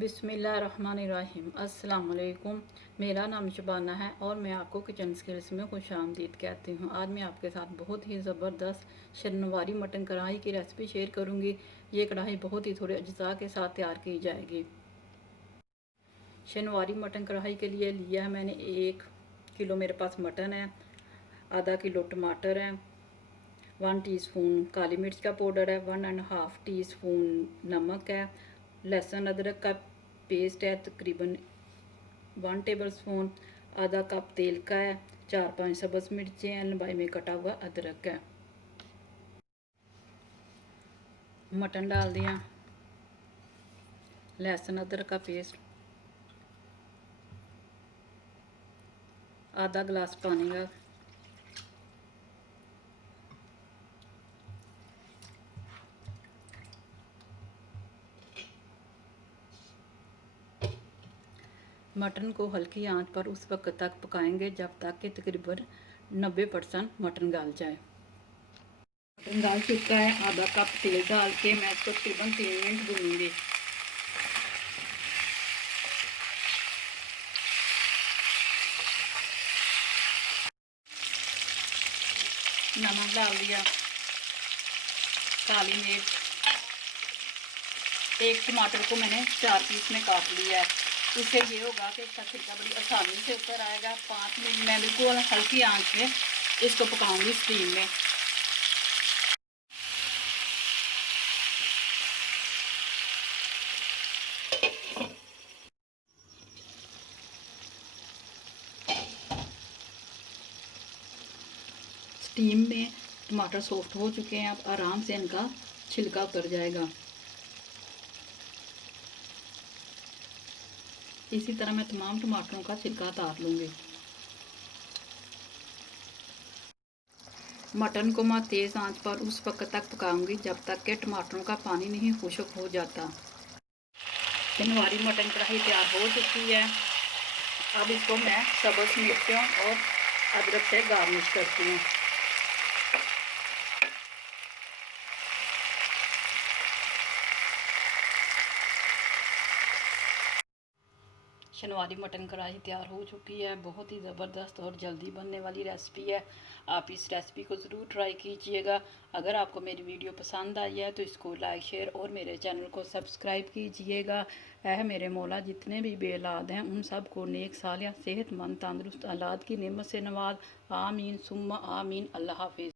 बिस्मिल्लाहिर्रहमानिर्रहीम। अस्सलाम वालेकुम। मेरा नाम शबाना है और मैं आपको किचन स्किल्स में खुशामदीद कहती हूँ। आज मैं आपके साथ बहुत ही ज़बरदस्त शनिवारी मटन कढ़ाई की रेसिपी शेयर करूँगी। ये कढ़ाई बहुत ही थोड़े अज्जा के साथ तैयार की जाएगी। शनिवारी मटन कढ़ाई के लिए लिया है मैंने 1 किलो मेरे पास मटन है, आधा किलो टमाटर है, 1 टीस्पून काली मिर्च का पाउडर है, 1.5 टीस्पून नमक है, लहसुन अदरक का पेस्ट है तकरीबन 1 टेबलस्पून, आधा कप तेल का है, 4-5 सब्ज़ मिर्चें हैं, लंबाई में कटा हुआ अदरक है। मटन डाल दिया, लहसुन अदरक का पेस्ट, आधा गिलास पानी का, मटन को हल्की आंच पर उस वक्त तक पकाएंगे जब तक कि तकरीबन 90% मटन गल जाए। मटन गल चुका है, आधा कप तेल डाल के मैं इसको तकरीबन 3 मिनट भूनूंगी। नमक डाल दिया, काली मिर्च, एक टमाटर को मैंने 4 पीस में काट लिया है। इससे ये होगा कि इसका छिलका बड़ी आसानी से ऊपर आएगा। 5 मिनट मैं बिल्कुल हल्की आंच में इसको पकाऊंगी स्टीम में। स्टीम में टमाटर सॉफ्ट हो चुके हैं, अब आराम से इनका छिलका उतर जाएगा। इसी तरह मैं तमाम टमाटरों का छिलका उतार लूँगी। मटन को मैं तेज़ आंच पर उस वक्त तक पकाऊंगी जब तक कि टमाटरों का पानी नहीं खुश्क हो जाता। शनिवारी मटन कढ़ाई तैयार हो चुकी है। अब इसको मैं सब्ज़ मिर्चों और अदरक से गार्निश करती हूँ। शनिवारी मटन कढ़ाई तैयार हो चुकी है। बहुत ही ज़बरदस्त और जल्दी बनने वाली रेसिपी है। आप इस रेसिपी को ज़रूर ट्राई कीजिएगा। अगर आपको मेरी वीडियो पसंद आई है तो इसको लाइक शेयर और मेरे चैनल को सब्सक्राइब कीजिएगा। है मेरे मौला जितने भी बेऔलाद हैं उन सब को नेक सालिया सेहतमंद तंदुरुस्त औलाद की नेमत से नवाज। आमीन सुम्मा आमीन। अल्लाह हाफिज़।